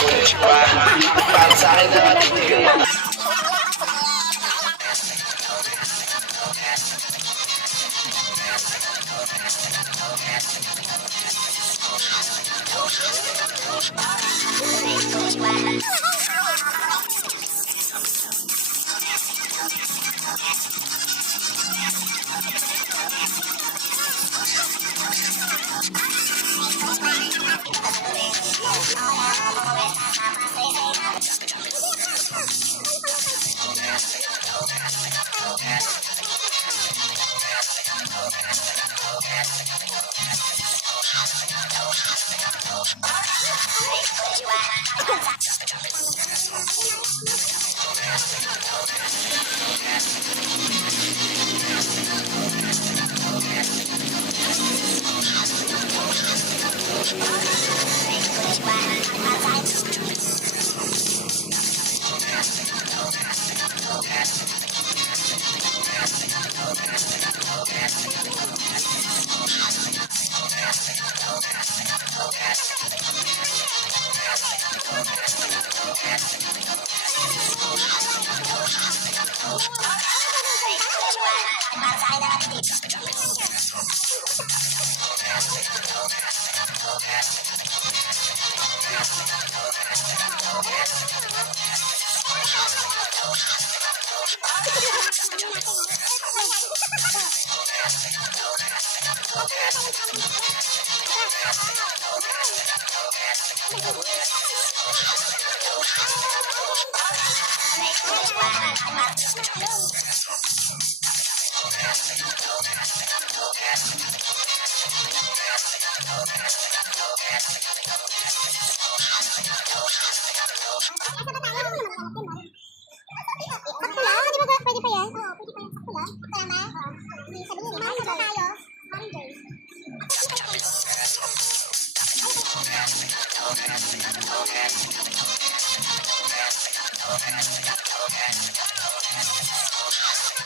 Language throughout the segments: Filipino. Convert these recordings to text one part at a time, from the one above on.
Diba? Para sa akin na natitigil.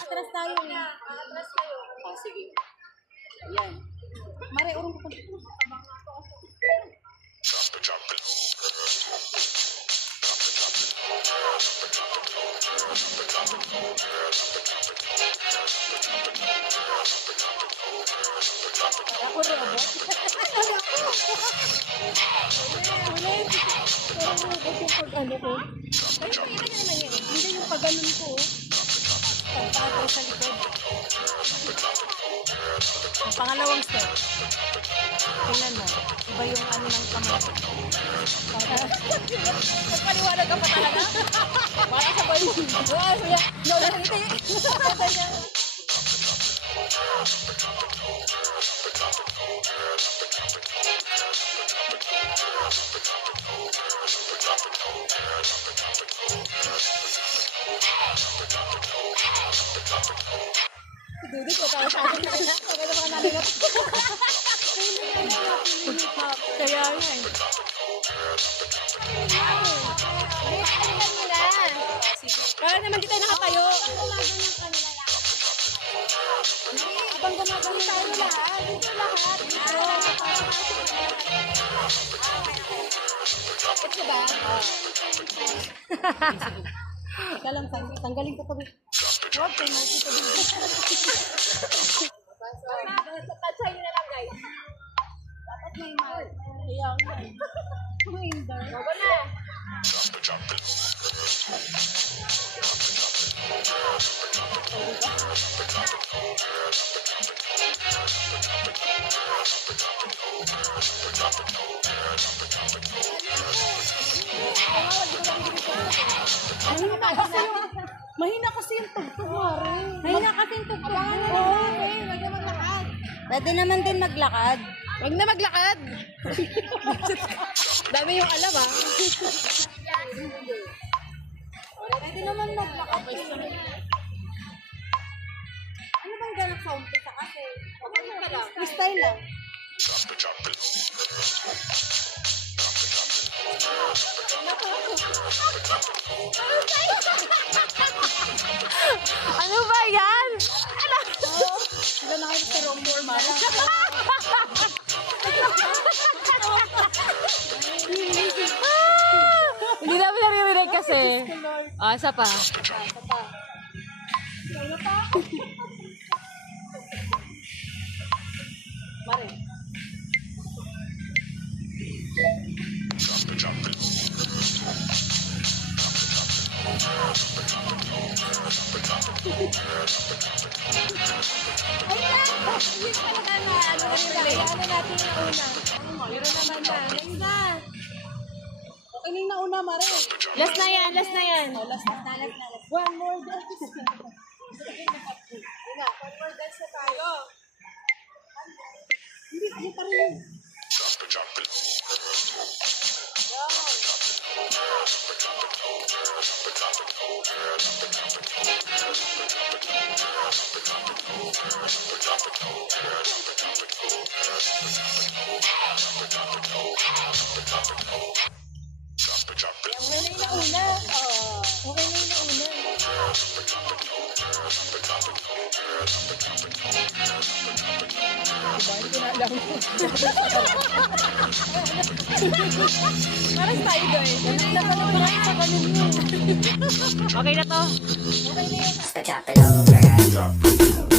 Atras tayo eh. Atras tayo. Oh, sige. Ayan. Mare, urong ko. Ako robot. Ulit. Pero robot yung pag-ano ko. Pero kaya naman yan. Hindi yung pag-anon ko. Pagpatay sa likod. Ang pangalawang step. Tingnan mo. Iba yung ano ng kamay. Magpaliwanag ka pa talaga? Para sa bayo. Wow, kuya. No, nakita yun. Nakita niya. Dudu ko tayo sa akin. Okay na mga nanagat. Kaya yan. Para naman di tayo nakatayo. Abang gumagano tayo lahat. Dito lahat. Ito ba? Kalang tanggalin ko pa. Huwag kayo makikita dito. Tatsay nyo na lang guys. Dapat may mark. Kaya ako yan. Kuminder. Bago na. Mahina kasi yung tugtog, Mare. Mahina kasi yung tugtog. Okay, wag na maglakad. Pwede naman din maglakad. Wag na maglakad. Dami yung alam, ah. Pwede naman maglakad. Ano bang ganap sa umpisa kasi? Freestyle lang. Ano ba yan? Sila na kayo sa Romor, Mara. eh. Ah, isa pa. Ano pa? Mare. Ay na! Hindi talaga na. Ano natin na una. Meron naman na. Ngayon na. Okay na yung nauna, Mare. Last na yan, last na yan. Last na. One more dance. Yun na, one more dance na tayo. Hindi pa rin. Okay na yung nauna. Okay na yung nauna. Parang tayo doon. Parang sa ganun yun. Okay na to. Okay na yun. Chop it over.